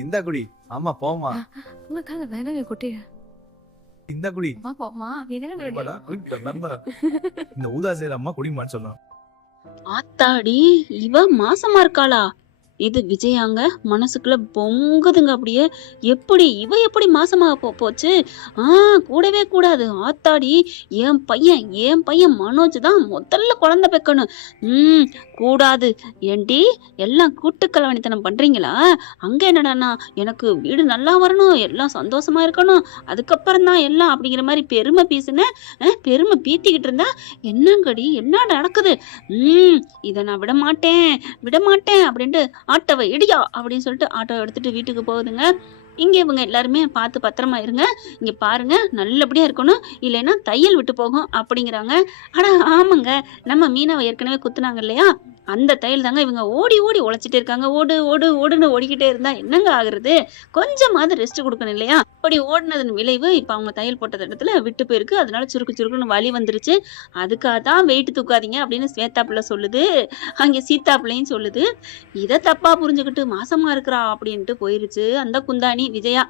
இந்த குடி. ஆமா போமா. உங்களுக்காக வேணாங்க குட்டி. இந்த குடி. அம்மா போமா. ஆமாடா, குடிப்ப, நம்ப. இந்த ஊதா சேர் அம்மா குடிமான்னு சொன்னான். ஆத்தாடி, இவ மாசமா இருக்காளா? இது விஜயாங்க மனசுக்குள்ள பொங்குதுங்க அப்படியே. இவ எப்படி மாசமாக போச்சு? கூடவே கூடாது. ஆத்தாடி, என் பையன் மனோஜ் தான் முதல்ல குழந்தை பெக்கணும். கூடாது. ஏண்டி எல்லாம் கூட்டுக்கலவணித்தனம் பண்றீங்களா? அங்க என்னடானா எனக்கு வீடு நல்லா வரணும், எல்லாம் சந்தோஷமா இருக்கணும், அதுக்கப்புறம் தான் எல்லாம் அப்படிங்கிற மாதிரி பெருமை பெருமை பீத்திக்கிட்டு இருந்தா என்னங்கடி என்ன நடக்குது? இதை நான் விட மாட்டேன் அப்படின்ட்டு ஆட்டோவை இடியா அப்படின்னு சொல்லிட்டு ஆட்டோ எடுத்துட்டு வீட்டுக்கு போகுதுங்க. இங்க இவங்க எல்லாருமே பார்த்து பத்திரமா இருங்க, இங்க பாருங்க நல்லபடியா இருக்கணும், இல்லைன்னா தையல் விட்டு போகும் அப்படிங்கிறாங்க. ஆனா ஆமாங்க, நம்ம மீனாவை ஏற்கனவே குத்துனாங்க இல்லையா, அந்த தையல் தாங்க இவங்க ஓடி உழைச்சிட்டே இருக்காங்க. ஓடுன்னு ஓடிக்கிட்டே இருந்தா என்னங்க ஆகுறது? கொஞ்சமாவது ரெஸ்ட் கொடுக்கணும் இல்லையா? அப்படி ஓடினதன் விளைவு இப்ப அவங்க தையல் போட்ட இடத்துல விட்டு போயிருக்கு. அதனால சுருக்குன்னு வலி வந்துருச்சு. அதுக்காக தான் வெயிட் தூக்காதீங்க அப்படின்னு ஸ்வேதா பிள்ளை சொல்லுது, அங்க சீதா பிள்ளையும் சொல்லுது. இதை தப்பா புரிஞ்சுக்கிட்டு மாசமா இருக்கிறா அப்படின்ட்டு போயிருச்சு அந்த குந்தாணி விஜயா.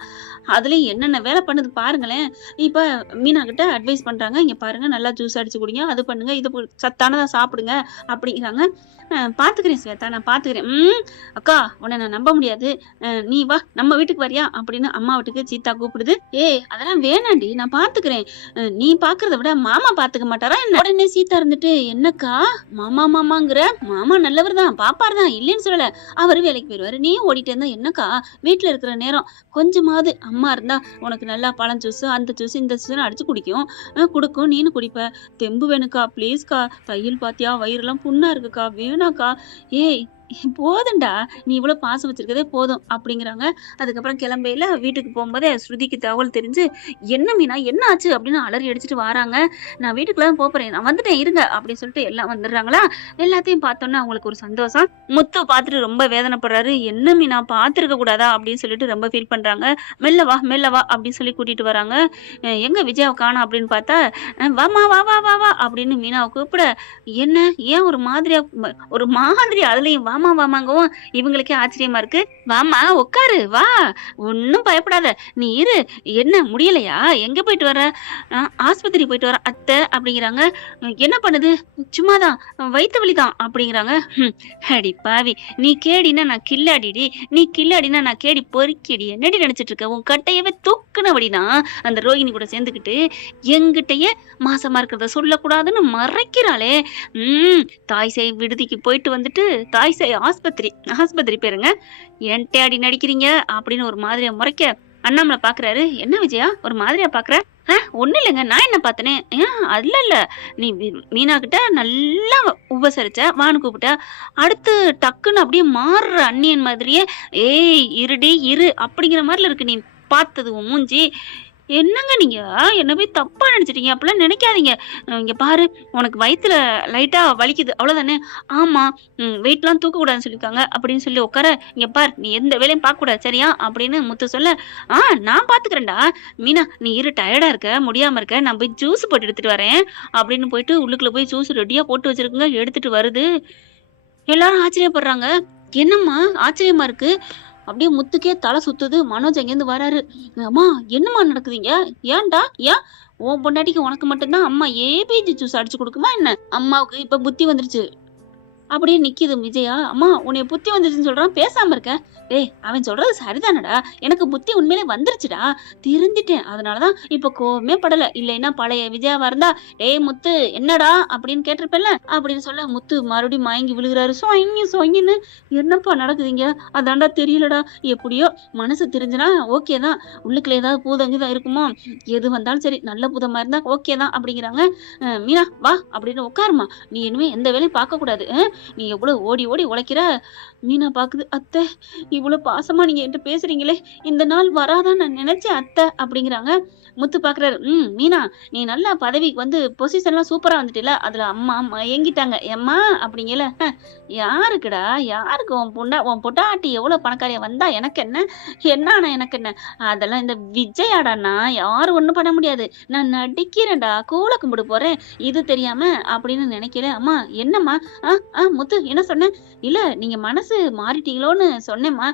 அதுலயும் என்னென்ன வேலை பண்ணுது பாருங்களேன். இப்ப மீனா கிட்ட அட்வைஸ் பண்றாங்க, இங்க பாருங்க நல்லா ஜூஸ் அடிச்சு குடிங்க, அது பண்ணுங்க, இது சத்தானதா சாப்பிடுங்க அப்படிங்கிறாங்க. பாத்துக்கிறேன் ஸ்வேதா, நான் பாத்துக்கிறேன். அக்கா, உன்னை நான் நம்ப முடியாது, நீ வா நம்ம வீட்டுக்கு வரியா அப்படின்னு அம்மா வீட்டுக்கு சீதா கூப்பிடுது. அதெல்லாம் வேணாண்டி, நான் பாத்துக்கிறேன், நீ பாக்குறத விட மாமா பாத்துக்க மாட்டாரா என்ன? உடனே சீதா இருந்துட்டு, என்னக்கா மாமாங்கிற? மாமா நல்லவர் தான், பாப்பாரு தான், இல்லைன்னு சொல்லல, அவரு வேலைக்கு போயிடுவாரு, நீ ஓடிட்டு இருந்தா என்னக்கா? வீட்டுல இருக்கிற நேரம் கொஞ்சமாவது அம்மா இருந்தா உனக்கு நல்லா பழம் ஜூஸ், அந்த ஜூஸ், இந்த ஜூஸ் அடிச்சு குடிக்கும், நீனு குடிப்ப. தெம்பு வேணுக்கா, பிளீஸ்கா, தையல் பாத்தியா, வயிறுலாம் புண்ணா இருக்குக்கா, வேணாக்கா. போதும்டா, நீ இவ்வளவு பாசம் வச்சிருக்கதே போதும் அப்படிங்கிறாங்க. அதுக்கப்புறம் கிளம்பையில வீட்டுக்கு போகும்போதே ஸ்ருதிக்கு தகவல் தெரிஞ்சு, என்ன மீனா என்ன ஆச்சு அப்படின்னு அலறி அடிச்சுட்டு வராங்க. நான் வீட்டுக்குள்ள போறேன், நான் வந்துட்டேன் இருங்க அப்படின்னு சொல்லிட்டு எல்லாம் வந்துடுறாங்களா. எல்லாத்தையும் பார்த்தோன்னா அவங்களுக்கு ஒரு சந்தோஷம். முத்து பார்த்துட்டு ரொம்ப வேதனைப்படுறாரு. என்ன மீனா பார்த்துருக்க கூடாதா அப்படின்னு சொல்லிட்டு ரொம்ப ஃபீல் பண்றாங்க. மெல்ல வா அப்படின்னு சொல்லி கூட்டிட்டு வராங்க. எங்க விஜயாவை காணோம் அப்படின்னு பார்த்தா, வாமா வா அப்படின்னு மீனாவை கூப்பிட, என்ன ஏன் ஒரு மாதிரி அதுலயும் வாமாங்கவும் இவங்களுக்கே ஆச்சரியமா இருக்கு. வாமா உட்காரு, வா, ஒன்னும் பயப்படாத, நீ இரு. என்ன முடியலையா? எங்க போயிட்டு வர? ஆஸ்பத்திரி போயிட்டு வர அத்தை அப்படிங்கிறாங்க. என்ன பண்ணுது? சும்மாதான், வயிற்று வலிதான் அப்படிங்கிறாங்க. அடி பாவி, நீ கேடினா நான் கில்லாடிடி, நீ கில்லாடினா நான் கேடி பொறுக்கிடி, என்னடி நினைச்சிட்டு இருக்க? உன் கட்டையவே தூக்குனபடினா அந்த ரோகிணி கூட சேர்ந்துக்கிட்டு எங்கிட்டயே மாசமா இருக்கிறத சொல்லக்கூடாதுன்னு மறைக்கிறாளே. தாய் சேய் விடுதிக்கு போயிட்டு வந்துட்டு தாய் சேய் ஆஸ்பத்திரி பேருங்க, என்கிட்ட அடி நடிக்கிறீங்க அப்படின்னு ஒரு மாதிரியா முறைக்க அண்ணாமலை பாக்குறாரு. என்ன விஜயா ஒரு மாதிரியா பாக்குற? ஒண்ணு இல்லைங்க, நான் என்ன பார்த்தனே, இல்ல நீ மீனா கிட்ட நல்லா உபசரிச்ச, வான்னு கூப்பிட்ட, அடுத்து டக்குன்னு அப்படியே மாறுற அண்ணியன் மாதிரியே இருடி இரு அப்படிங்கிற மாதிரில இருக்கு நீ பார்த்தது உன் மூஞ்சி. என்னங்க நீங்க என்ன போய் தப்பா நினைச்சிட்டீங்க, அப்படிலாம் நினைக்காதீங்க. இங்க பாரு, உனக்கு வயிற்றுல லைட்டா வலிக்குது அவ்வளவுதானே? ஆமா, வெயிட்லாம் தூக்க கூடாதுன்னு சொல்லியிருக்காங்க அப்படின்னு சொல்லி உட்கார, இங்க பாரு, நீ எந்த வேலையும் பார்க்க கூடாது சரியா அப்படின்னு முத்து சொல்ல, நான் பாத்துக்கிறேன்டா மீனா, நீ இரு, டயர்டா இருக்க, முடியாம இருக்க, நான் போய் ஜூஸ் போட்டு எடுத்துட்டு வரேன் அப்படின்னு போயிட்டு உள்ளுக்குள்ள போய் ஜூஸ் ரெடியா போட்டு வச்சிருக்குங்க, எடுத்துட்டு வருது. எல்லாரும் ஆச்சரியப்படுறாங்க. என்னம்மா ஆச்சரியமா இருக்கு? அப்படியே முத்துக்கே தலை சுத்துது. மனோஜ் அங்கேருந்து வராரு. அம்மா என்னம்மா நடக்குதுங்க? ஏன்டா உன் பொண்டாட்டிக்கு உனக்கு மட்டும்தான் அம்மா ஏபிஜி ஜூஸ் அடிச்சு கொடுக்குமா என்ன? அம்மாவுக்கு இப்ப புத்தி வந்துருச்சு அப்படியே நிக்குது விஜயா. அம்மா உன்னைய புத்தி வந்துருச்சுன்னு சொல்றான், பேசாம இருக்க. அவன் சொல்றது சரிதானடா, எனக்கு புத்தி உண்மையிலே வந்துருச்சுடா, திருந்திட்டேன், அதனாலதான் இப்ப கோவமே படல, இல்லைன்னா பழைய விஜயாவா இருந்தா முத்து என்னடா அப்படின்னு கேட்டிருப்பேன்ல அப்படின்னு சொல்ல, முத்து மறுபடியும் மயங்கி விழுகிறாரு. சொங்கின்னு என்னப்பா நடக்குதுங்க? அதான்டா தெரியலடா, எப்படியோ மனசு தெரிஞ்சுனா ஓகே தான், உள்ளுக்குள்ள ஏதாவது பூதங்கிதான் இருக்குமோ, எது வந்தாலும் சரி நல்ல பூதமா இருந்தா ஓகே தான் அப்படிங்கிறாங்க. மீனா வா அப்படின்னு உட்காருமா, நீ இனிமே எந்த வேலையும் பார்க்க கூடாது, நீ எவ்வளவு ஓடி உழைக்கிற. மீனா பாக்குது, அத்தை இவ்வளவு பாசமா நீங்க என்கிட்ட பேசுறீங்களே, இந்த நாள் வராதான் நான் நினைச்சேன் அத்தை அப்படிங்கிறாங்க. முத்து பாக்குறாரு. மீனா, நீ நல்லா பதவிக்கு வந்து பொசிஷன் எல்லாம் சூப்பரா வந்துட்டல, அதுல அம்மா மயங்கிட்டாங்க எம்மா அப்படிங்கல. யாருக்குடா, யாருக்கு? உன் பொட்டாட்டி எவ்வளவு பணக்காரியா வந்தா எனக்கு என்ன எனக்கு என்ன? அதெல்லாம் இந்த விஜயாடானா யாரும் ஒண்ணும் பண்ண முடியாது, நான் நடிக்கிறேன்டா, கூல கும்பிடு போறேன், இது தெரியாம அப்படின்னு நினைக்கல. அம்மா என்னம்மா? முத்து என்ன சொன்ன? இல்ல நீங்க மனசு மாறிட்டீங்களோன்னு சொன்னேம்மா.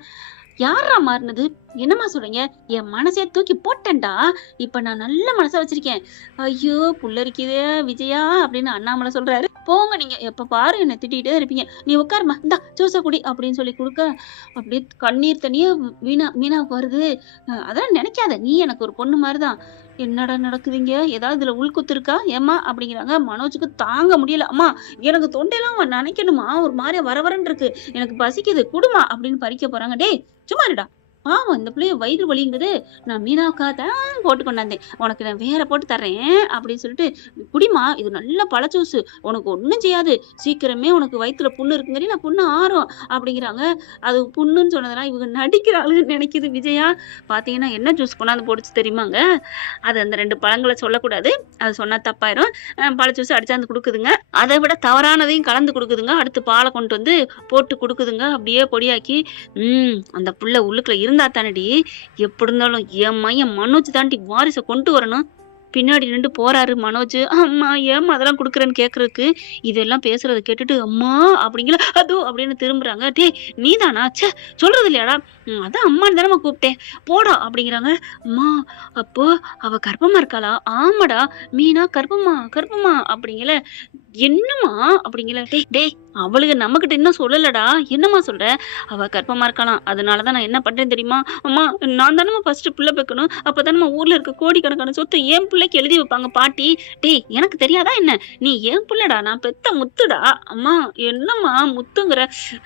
யாரா மாறினது? என்னம்மா சொல்றீங்க? என் மனசே தூக்கி போட்டேன்டா. இப்ப நான் நல்ல மனசா வச்சிருக்கேன். ஐயோ புல்லரிக்குதே விஜயா அப்படின்னு அண்ணாமலை சொல்றாரு. போங்க, நீங்க எப்ப பாரு என்ன திட்டிகிட்டே இருப்பீங்க. நீ உட்காருமா, இந்தா ஜூஸ குடி அப்படின்னு சொல்லி கொடுக்க அப்படியே கண்ணீர் தனியே மீனாவுக்கு வருது. அதான் நினைக்காத, நீ எனக்கு ஒரு பொண்ணு மாதிரிதான். என்னடா நடக்குதுங்க? ஏதாவது இதுல உள்குத்து இருக்கா ஏமா அப்படிங்கிறாங்க. மனோஜுக்கு தாங்க முடியல. அம்மா எனக்கு தொண்டையெல்லாம் நினைக்கணுமா, ஒரு மாதிரி வரவரன்னு இருக்கு, எனக்கு பசிக்குது, குடுமா அப்படின்னு பறிக்க போறாங்க. டேய் சும்மா இருடா, ஆமா இந்த பிள்ளைய வயிறு வலிங்குது, நான் மீனாவுக்கா தான் போட்டு கொண்டாந்தேன், உனக்கு நான் வேற போட்டு தர்றேன் அப்படின்னு சொல்லிட்டு குடிமா, இது நல்ல பழச்சூஸ், உனக்கு ஒன்றும் செய்யாது, சீக்கிரமே உனக்கு வயிற்றுல புண்ணு இருக்குங்கிறீ, நான் புண்ணு ஆறும் அப்படிங்கிறாங்க. அது புண்ணுன்னு சொன்னதெல்லாம் இவங்க நடிக்கிறாளுன்னு நினைக்குது விஜயா. பார்த்தீங்கன்னா என்ன ஜூஸ் கொண்டாந்து போட்டுச்சு தெரியுமாங்க? அது அந்த 2 பழங்களை சொல்லக்கூடாது, அது சொன்னா தப்பாயிரும். பழ ஜூஸ் அடிச்சாந்து கொடுக்குதுங்க, அதை விட தவறானதையும் கலந்து கொடுக்குதுங்க. அடுத்து பாலை கொண்டு வந்து போட்டு கொடுக்குதுங்க, அப்படியே பொடியாக்கி. அந்த புள்ள உள்ளுக்குள்ள இருந்தா தானடி எப்படி இருந்தாலும் என் மையன் மனோஜ் தாண்டி வாரிசை கொண்டு வரணும். பின்னாடி நின்று போறாரு மனோஜ். அம்மா ஏமா அதெல்லாம் கொடுக்குறேன்னு கேட்கறதுக்கு, இதெல்லாம் பேசுறதை கேட்டுட்டு அம்மா அப்படிங்கிற அதோ அப்படின்னு திரும்புறாங்க. டே நீ தானா? சே சொல்றது இல்லையாடா? அதான் அம்மான்னு தானே கூப்பிட்டேன், போடா அப்படிங்கிறாங்க. அம்மா அப்போ அவ கர்ப்பமா இருக்காளா? ஆமாடா மீனா கர்ப்பமா அப்படிங்கல. என்னம்மா அப்படிங்கல. டே அவளுக்கு நம்மகிட்ட இன்னும் சொல்லலடா, என்னம்மா சொல்ற? அவ கர்ப்பமா இருக்கலாம், அதனாலதான் நான் என்ன பண்றேன் தெரியுமா? அம்மா நான் தானே ஃபர்ஸ்ட் பிள்ளை பெக்கணும், அப்பதானே ஊர்ல இருக்க கோடிக்கணக்கான சொத்து என் பிள்ளைக்கு எழுதி வைப்பாங்க பாட்டி. டே எனக்கு தெரியாதா என்ன? நீ என் பிள்ளைடா, நான் பெத்த முத்துடா. அம்மா என்னம்மா முத்துங்கிற?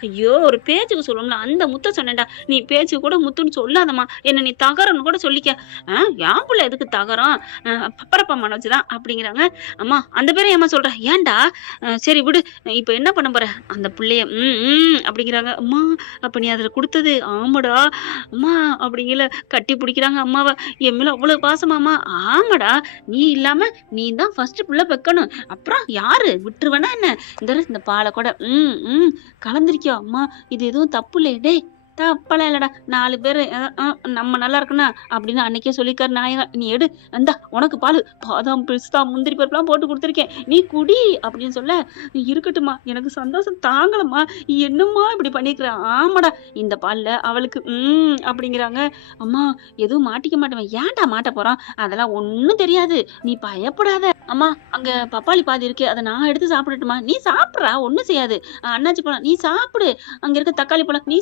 ஐயோ ஒரு பேச்சுக்கு சொல்லுவோம்ல, அந்த முத்த சொன்னேன்டா, நீ பேச்சு கூட முத்துன்னு சொல்லாதம்மா, என்ன நீ தகரன்னு கூட சொல்லிக்க. என் பிள்ளை எதுக்கு தகரம்? பப்பரப்பா மனோஜ்தான் அப்படிங்கிறாங்க. அம்மா அந்த பேரை ஏமா சொல்ற? ஏன்டா? சரி விடு, இப்ப என்ன பண்ண போற அந்த பிள்ளைய? அப்படிங்கிறாங்க. அம்மா அப்ப நீ அதுல கொடுத்தது? ஆமாடா அம்மா அப்படிங்கல. கட்டி பிடிக்கிறாங்க அம்மாவை. என் மேல அவ்வளவு பாசமாமா? ஆமாடா, நீ இல்லாம நீ தான் ஃபர்ஸ்ட் பிள்ளை பெக்கணும், அப்புறம் யாரு விட்டுருவேனா என்ன? இந்த பாலை கூட கலந்திருக்கியா? அம்மா இது எதுவும் தப்பு இல்லை. டே தப்பெல்லாம் இல்லடா, 4 பேர் நம்ம நல்லா இருக்கணும் அப்படின்னு அன்னைக்கே சொல்லிக்காரு நாயகா. நீ எடு, இந்தா உனக்கு பால், பாதாம் பிஸ்தா முந்திரி பருப்புலாம் போட்டு கொடுத்துருக்கேன், நீ குடி அப்படின்னு சொல்ல. இருக்கட்டுமா, எனக்கு சந்தோஷம் தாங்கலம்மா, என்னம்மா இப்படி பண்ணிருக்கிற? ஆமாடா இந்த பால்ல அவளுக்கு அப்படிங்கிறாங்க. அம்மா எதுவும் மாட்டிக்க மாட்டேன். ஏன்டா மாட்ட போறான்? அதெல்லாம் ஒன்னும் தெரியாது, நீ பயப்படாத. அம்மா அங்க பப்பாளி பாதி இருக்கு, அதை நான் எடுத்து சாப்பிடட்டுமா? நீ சாப்பிட்றா, ஒன்னும் செய்யாது. அண்ணாச்சி பழம் நீ சாப்பிடு, அங்க இருக்க தக்காளி பழம் நீ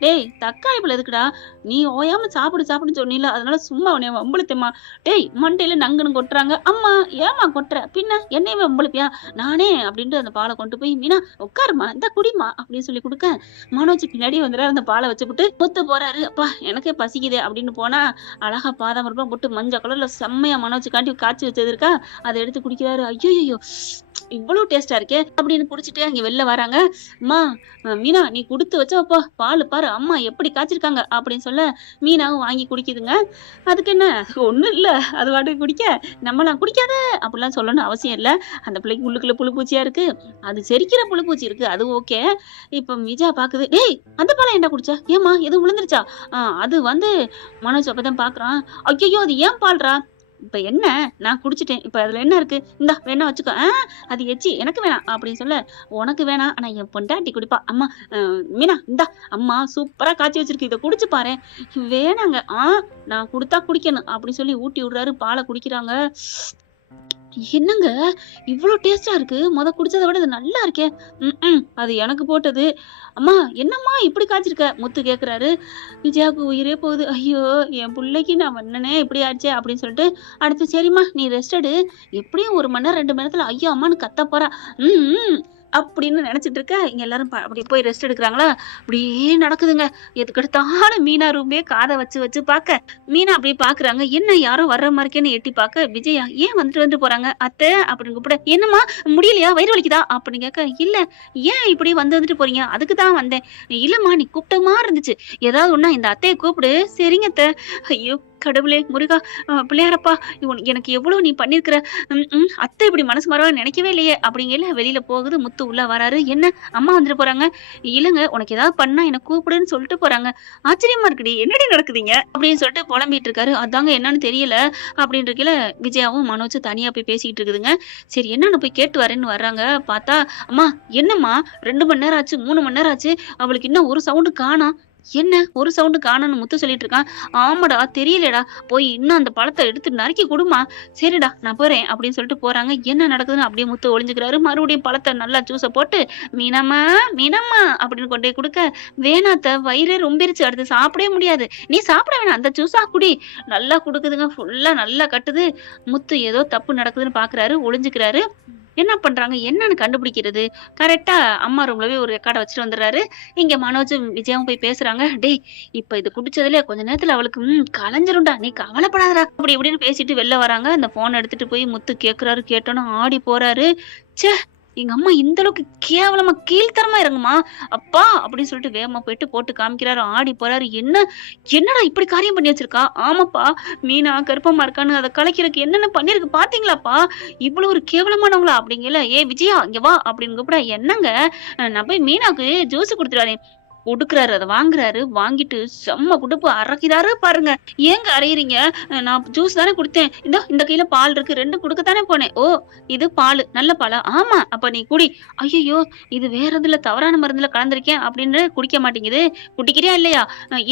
டேய் தக்காளி பழம் எதுக்குடா? நீ ஓயாம சாப்பிடுன்னு சொன்னீல, அதனால சும்மா உன்னைய வம்பளுத்தேம்மா. டேய் மண்டையில நங்குன்னு கொட்டுறாங்க. அம்மா ஏமா கொட்டுற? பின்ன என்னையவே வம்பளுப்பியா? நானே அப்படின்ட்டு அந்த பாலை கொண்டு போய் மீனா உட்காருமா, இந்த குடிமா அப்படின்னு சொல்லி கொடுக்க, மனோஜ் பின்னாடி வந்துடுறாரு, அந்த பாலை வச்சுக்கிட்டு முத்து போறாரு. அப்பா எனக்கே பசிக்குதே அப்படின்னு போனா, அழகா பாதாம் பருப்பா போட்டு மஞ்சள் கலர்ல செம்மையா மனோஜ் காட்டி காய்ச்சி வச்சது இருக்கா, அதை எடுத்து குடிக்கிறாரு. ஐயோ இவ்வளவு டேஸ்டா இருக்கே அப்படின்னு குடிச்சிட்டு அங்க வெளில வராங்க. அம்மா மீனா நீ கொடுத்து வச்சப்பா பால் பாரு, அம்மா எப்படி காய்ச்சிருக்காங்க அப்படின்னு சொல்ல, மீனாவும் வாங்கி குடிக்குதுங்க. அதுக்கு என்ன, ஒண்ணும் இல்ல, அது வாட்டுக்கு குடிக்க, நம்மளாம் குடிக்காத அப்படிலாம் சொல்லணும்னு அவசியம் இல்லை. அந்த பிள்ளைக்கு உள்ளுக்குள்ள புழுப்பூச்சியா இருக்கு, அது செரிக்கிற புழுப்பூச்சி இருக்கு, அது ஓகே. இப்ப விஜயா பாக்குது. டேய் அந்த பாலம் என்ன குடிச்சா? ஏமா எதுவும் விழுந்துருச்சா? அது மனோஜ் அப்பதான் பாக்குறான். ஐயோ அது ஏன் பால்றா? இப்ப என்ன, நான் குடிச்சிட்டேன், இப்ப அதுல என்ன இருக்கு, இந்தா வேணா வச்சுக்கோ. அது எச்சி, எனக்கு வேணாம் அப்படின்னு சொல்ல. உனக்கு வேணாம், ஆனா என் பொண்டாட்டி குடிப்பா. அம்மா மீனா இந்தா அம்மா சூப்பரா காய்ச்சி வச்சிருக்கு, இதை குடிச்சு பாரு. வேணாங்க, நான் கொடுத்தா குடிக்கணும் அப்படின்னு சொல்லி ஊட்டி விடுறாரு. பாலை குடிக்கிறாங்க. என்னங்க இவ்வளவு டேஸ்டா இருக்கு, குடிச்சதை விட இது நல்லா இருக்கே. அது எனக்கு போட்டது. அம்மா என்னம்மா இப்படி காய்ச்சிருக்க? முத்து கேக்குறாரு. விஜயாவுக்கு உயிரே போகுது. ஐயோ என் பிள்ளைக்கு நான் வந்தனே இப்படி ஆச்சே அப்படின்னு சொல்லிட்டு அடுத்து சரிம்மா நீ ரெஸ்ட் எடு, எப்படியும் 1 மணி நேரம் 2 மணி நேரத்துல ஐயோ அம்மான்னு கத்த போறா அப்படின்னு நினைச்சிட்டு இருக்க. இங்க எல்லாரும் அப்படி போய் ரெஸ்ட் எடுக்கிறாங்களா? அப்படியே நடக்குதுங்க. எதுக்கெடுத்தாலும் மீனா ரூமே காதை வச்சு பாக்க, மீனா அப்படியே பாக்குறாங்க. என்ன யாரோ வர்ற மாதிரிக்கேன்னு எட்டி பாக்க, விஜயா ஏன் வந்துட்டு போறாங்க? அத்தை அப்படின்னு கூப்பிட, என்னம்மா முடியலையா, வயிறு வலிக்குதா அப்படின்னு கேட்க, இல்ல ஏன் இப்படி வந்துட்டு போறீங்க? அதுக்குதான் வந்தேன். இல்லம்மா நீ கூப்பிட்டமா இருந்துச்சு, ஏதாவது ஒண்ணா இந்த அத்தையை கூப்பிடு. சரிங்க அத்தை. ஐயோ கடவுளே முருகா, பிள்ளையாரப்பா, எனக்கு எவ்வளவு நீ பண்ணிருக்கிற, அத்தை இப்படி மனசு மாறவா நினைக்கவே இல்லையே அப்படிங்கல. வெளியில போகுது. முத்து உள்ள வராரு. என்ன அம்மா வந்துட்டு போறாங்க? இல்லங்க உனக்கு ஏதாவது பண்ணா எனக்கு கூப்பிடுன்னு சொல்லிட்டு போறாங்க. ஆச்சரியமா இருக்குடி, என்னடி நடக்குதுங்க அப்படின்னு சொல்லிட்டு புலம்பிட்டு இருக்காரு. அதாங்க என்னன்னு தெரியல அப்படின்னு இருக்கல. விஜயாவும் மனோஜும் தனியா போய் பேசிக்கிட்டு இருக்குதுங்க. சரி என்னன்னு போய் கேட்டு வரேன்னு வர்றாங்க. பார்த்தா அம்மா என்னம்மா 2 மணி நேரம் ஆச்சு, 3 மணி நேரம் ஆச்சு, அவளுக்கு இன்னும் ஒரு சவுண்டு காணோம். என்ன ஒரு சவுண்டு காணோன்னு முத்து சொல்லிட்டு இருக்கான். ஆமாடா தெரியலடா, போய் இன்னும் அந்த பழத்தை எடுத்து நறுக்கி கொடுமா. சரிடா நான் போறேன் அப்படின்னு சொல்லிட்டு போறாங்க. என்ன நடக்குதுன்னு அப்படியே முத்து ஒளிஞ்சுக்கிறாரு. மறுபடியும் பழத்தை நல்லா ஜூஸை போட்டு மீனம்மா மீனம்மா அப்படின்னு கொண்டே கொடுக்க, வேணாத்த வயிறே ரொம்பிருச்சு, அடுத்து சாப்பிடவே முடியாது, நீ சாப்பிட வேணாம், அந்த ஜூஸா குடி. நல்லா கொடுக்குதுங்க, ஃபுல்லா நல்லா கட்டுது. முத்து ஏதோ தப்பு நடக்குதுன்னு பாக்குறாரு, ஒளிஞ்சுக்கிறாரு. என்ன பண்றாங்க என்னன்னு கண்டுபிடிக்கிறது. கரெக்டா அம்மா ரூம்லவே ஒரு ரெக்கார்டை வச்சுட்டு வந்துடுறாரு. இங்க மனோஜும் விஜயாவும் போய் பேசுறாங்க. டேய் இப்ப இது குடிச்சதுல கொஞ்ச நேரத்துல அவளுக்கு கலைஞ்சிரும்டா, நீ கவலைப்படாதடா அப்படி இப்படின்னு பேசிட்டு வெளில வராங்க. அந்த போன் எடுத்துட்டு போய் முத்து கேக்குறாரு. கேட்டோன்னு ஆடி போறாரு. ச்சே, எங்க அம்மா இந்த அளவுக்கு கேவலமா கீழ்த்தரமா இறங்குமா அப்பா அப்படின்னு சொல்லிட்டு வேகமா போயிட்டு போட்டு காமிக்கிறாரு. ஆடி போறாரு. என்னடா இப்படி காரியம் பண்ணி வச்சிருக்கா? ஆமாப்பா, மீனா கருப்பமா இருக்கான்னு அதை கலைக்கிறதுக்கு என்னென்ன பண்ணிருக்கு பாத்தீங்களாப்பா, இவ்வளவு ஒரு கேவலமானவங்களா அப்படிங்கல. ஏ விஜயா இங்க வா அப்படின்னு கூப்பிட, என்னங்க நான் போய் மீனாவுக்கு ஜூஸ் கொடுத்துருவாரேன். கொடுக்குறாரு, அதை வாங்குறாரு. வாங்கிட்டு செம்ம குடுப்பு அரைக்கிறாரு பாருங்க. ஏங்க அரையிறீங்க? நான் ஜூஸ் தானே கொடுத்தேன், இந்த கையில பால் இருக்கு, 2 கொடுக்கத்தானே போனேன். ஓ இது பால், நல்ல பாலா? ஆமா, அப்ப நீ குடி. ஐயோ இது வேற இதுல தவறான மருந்துல கலந்துருக்கேன் அப்படின்னு குடிக்க மாட்டேங்குது, குடிக்கிறியா இல்லையா?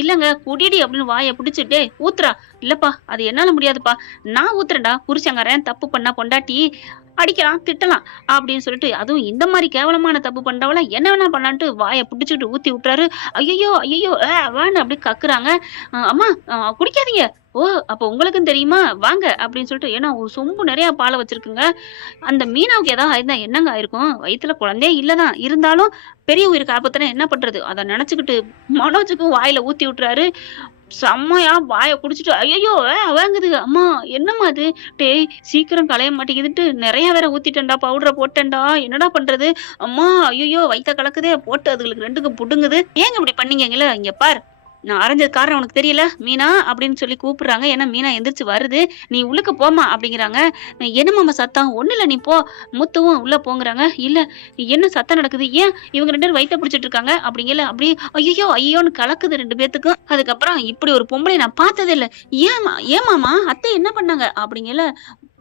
இல்லங்க குடிடி அப்படின்னு வாயை பிடிச்சிட்டே ஊத்துறா. இல்லப்பா அது என்னால முடியாதுப்பா, நான் ஊத்துறேன்டா. புருஷங்காரன் தப்பு பண்ணா பொண்டாட்டி அடிக்கலாம் திட்டலாம் அப்படின்னு சொல்லிட்டு, அதுவும் இந்த மாதிரி கேவலமான தப்பு பண்றவள என்ன வேணா பண்ணலான்ட்டு வாயை பிடிச்சிட்டு ஊத்தி விட்டுறாரு. ஐயோ ஐயோ வேன்னு அப்படி கக்குறாங்க. அம்மா குடிக்காதீங்க. ஓ அப்ப உங்களுக்கும் தெரியுமா, வாங்க அப்படின்னு சொல்லிட்டு. ஏன்னா ஒரு சொம்பு நிறைய பாலை வச்சிருக்குங்க. அந்த மீனாவுக்கு ஏதாவது ஆயிருந்தா என்னங்க ஆயிருக்கும்? வயிற்றுல குழந்தையே இல்லதான், இருந்தாலும் பெரிய உயிருக்கு ஆபத்துனா என்ன பண்றது, அதை நினைச்சுக்கிட்டு மனோஜுக்கும் வாயில ஊத்தி விட்டுறாரு. செம்மையா வாயை குடிச்சிட்டு ஐயோ வாங்குது. அம்மா என்னம்மா அது, டேய் சீக்கிரம் களைய மாட்டேங்குதுட்டு நிறைய வேற ஊத்திட்டேன்டா, பவுடரை போட்டேன்டா, என்னடா பண்றது? அம்மா ஐயோ வயித்த கலக்குதே, போட்டு அதுகளுக்கு 2க்கும் புடுங்குது. ஏங்க இப்படி பண்ணீங்கங்களே? இங்க பார், நான் அரைஞ்சது காரணம் உனக்கு தெரியல மீனா அப்படின்னு சொல்லி கூப்பிடுறாங்க. ஏன்னா மீனா எந்திரிச்சு வருது. நீ உள்ளுக்கு போமா அப்படிங்கிறாங்க. என்னமாமா சத்தம்? ஒண்ணு இல்ல நீ போ. முத்துவும் உள்ள போங்கிறாங்க. இல்ல என்ன சத்தம் நடக்குது, ஏன் இவங்க 2 பேரும் வயித்த பிடிச்சிட்டு இருக்காங்க அப்படிங்கல. அப்படி ஐயோ ஐயோன்னு கலக்குது 2 பேத்துக்கும். அதுக்கப்புறம் இப்படி ஒரு பொம்பளை நான் பார்த்ததே இல்ல. ஏமாமா அத்தை என்ன பண்ணாங்க அப்படிங்கல.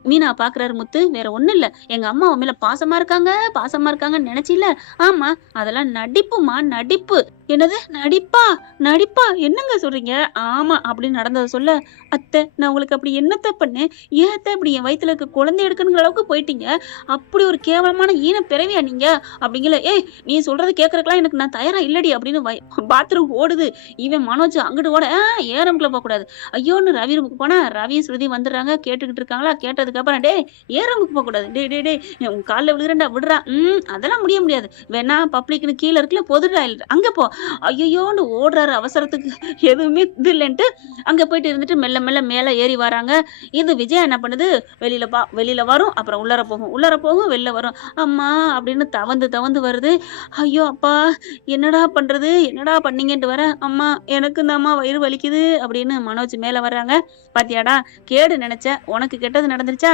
மீனா பாக்குறாரு முத்து. வேற ஒண்ணும் இல்ல, எங்க அம்மா உன் மேல பாசமா இருக்காங்கன்னு நினைச்சில? ஆமா அதெல்லாம் நடிப்புமா, நடிப்பு. என்னது நடிப்பா என்னங்க சொல்றீங்க? ஆமா அப்படின்னு நடந்ததை சொல்ல, அத்தை நான் உங்களுக்கு அப்படி என்னத்த பண்ணேன், ஏன் அத்தை இப்படி என் வயித்துல இருக்க குழந்தை எடுக்கணுங்கிற அளவுக்கு போயிட்டீங்க, அப்படி ஒரு கேவலமான ஈன பிறவியா நீங்க அப்படிங்கல. ஏய் நீ சொல்றது கேட்கறதுக்கெல்லாம் எனக்கு நான் தயாரா இல்லடி அப்படின்னு பாத்ரூம் ஓடுது. இவன் மனோஜ் அங்கிட்டு ஓட, ஏன் ரூம்குள்ள போக கூடாது. ஐயோன்னு ரவி ரூமுக்கு போனா ரவியும் ஸ்ருதி வந்துடுறாங்க. கேட்டுக்கிட்டு இருக்காங்களா. கேட்டதுக்கு அப்புறம் டே ஏன் ரூமுக்கு போக கூடாது, டே டே டே உன் காலில் விழுகிறேன்டா விடுறா. அதெல்லாம் முடியாது, வேணா பப்ளிக்னு கீழே இருக்குல்ல பொதுடா இல்லை அங்க போ. ஐயோன்னு ஓடுறாரு. அவசரத்துக்கு எதுவுமே இது இல்லைன்ட்டு அங்க போயிட்டு இருந்துட்டு மெல்ல மெல்ல மேல ஏறி வராங்க. இது விஜயா என்ன பண்ணுது, வெளியில வரும், அப்புறம் உள்ளர போகும், வெளில வரும். அம்மா அப்படின்னு தவந்து வருது. ஐயோ அப்பா என்னடா பண்றது, என்னடா பண்ணீங்கன்ட்டு வர. அம்மா எனக்கு இந்த அம்மா வயிறு வலிக்குது அப்படின்னு மனோஜ் மேல வர்றாங்க. பாத்தியாடா கேடு நினைச்ச, உனக்கு கெட்டது நடந்துருச்சா?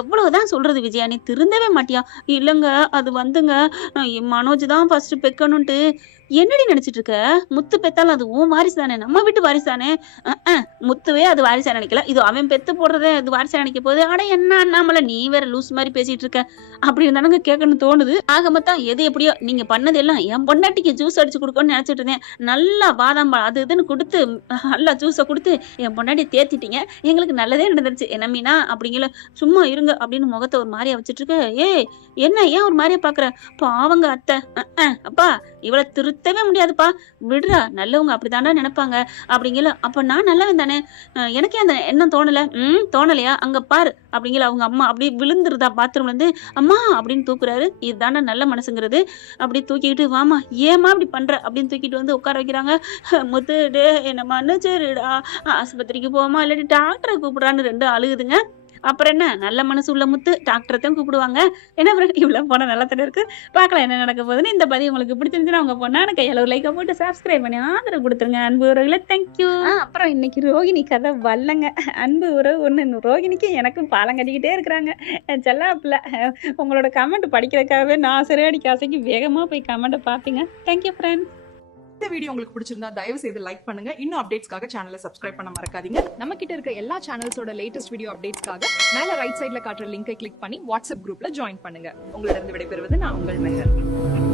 எவ்வளவுதான் சொல்றது விஜயா, நீ திருந்தவே மாட்டியா? இல்லங்க அது வந்துங்க மனோஜ் தான் ஃபர்ஸ்ட் பெக்கணும்ட்டு. என்னடி நினைச்சிட்டு இருக்க? முத்து பெத்தாலும் அது உன் வாரிசு தானே, நம்ம வீட்டு வாரிசு தானே. முத்துவே அது வாரிசா நினைக்கல, இது அவன் பெத்து போடுறதே அது வாரிசா நினைக்க போகுது. ஆனா என்ன அண்ணாமலை நீ வேற லூஸ் மாதிரி பேசிட்டு இருக்க அப்படின்னு தானங்க கேட்கணும்னு தோணுது. ஆக மொத்தம் எது எப்படியோ நீங்க பண்ணது எல்லாம் என் பொண்டாட்டிக்கு ஜூஸ் அடிச்சு கொடுக்கணும்னு நினைச்சிட்டு இருந்தேன். நல்லா பாதாம் அது இதுன்னு கொடுத்து நல்லா ஜூஸை கொடுத்து என் பொண்டாட்டி தேத்திட்டீங்க, எங்களுக்கு நல்லதே நடந்துருச்சு. என்ன மீனா அப்படிங்கல. சும்மா இருங்க அப்படின்னு முகத்தை ஒரு மாதிரியா வச்சுட்டு இருக்க. என்ன ஏன் ஒரு மாதிரியா பாக்குற? பாவங்க அத்தை. அப்பா இவளை திருத்தவே முடியாதுப்பா, விடுறா, நல்லவங்க அப்படித்தாண்டா நினைப்பாங்க அப்படிங்கல. அப்ப நான் நல்லவன் தானே, எனக்கே அந்த எண்ணம் தோணலையா? அங்க பாரு அப்படிங்கல. அவங்க அம்மா அப்படி விழுந்துருதா பாத்ரூம்ல இருந்து. அம்மா அப்படின்னு தூக்குறாரு. இதுதானே நல்ல மனசுங்கிறது. அப்படி தூக்கிட்டு வாமா ஏமா அப்படி பண்ற அப்படின்னு தூக்கிட்டு வந்து உட்கார வைக்கிறாங்க. முத்து டே என்ன மன்னிச்சிருடா, ஆஸ்பத்திரிக்கு போமா இல்லாட்டி டாக்டரை கூப்பிடுறான்னு 2 அழுகுதுங்க. அப்புறம் என்ன, நல்ல மனசு உள்ள முத்து டாக்டரையும் கூப்பிடுவாங்க. என்ன இவ்வளவு போன நல்லா தானே இருக்கு. பார்க்கலாம் என்ன நடக்க போகுதுன்னு. இந்த பதிவு உங்களுக்கு பிடிச்சிருந்துச்சுன்னா உங்க பொண்ணான கையால ஒரு லைக்கை போட்டு சப்ஸ்கிரைப் பண்ணி ஆதரவு கொடுத்துருங்க அன்பு உறவுகளை. தேங்க்யூ. அப்புறம் இன்னைக்கு ரோகிணி கதை வல்லங்க. அன்பு உறவு ஒண்ணு, ரோகிணிக்கு எனக்கும் பாலம் கட்டிக்கிட்டே இருக்கிறாங்க செல்லாப்புல. உங்களோட கமெண்ட் படிக்கிறதுக்காகவே நான் சிறையடிக்க ஆசைக்கு வேகமா போய் கமெண்ட் பார்த்தீங்க. Thank you friends. இந்த வீடியோ உங்களுக்கு பிடிச்சிருந்தா தயவு செய்து லைக் பண்ணுங்க. இன்னும் அப்டேட்ஸ்க்காக சேனலை சப்ஸ்கிரைப் பண்ண மறக்காதீங்க. நம்ம கிட்ட இருக்க எல்லா சேனல்ஸோட லேட்டஸ்ட் வீடியோ அப்டேட்ஸ்க்காக மேல ரைட் சைடுல காட்டுற லிங்கை கிளிக் பண்ணி வாட்ஸ்அப் குரூப்ல ஜாயின் பண்ணுங்க. உங்களிடம் விடைபெறுவது நான் உங்கள் மெஹர்.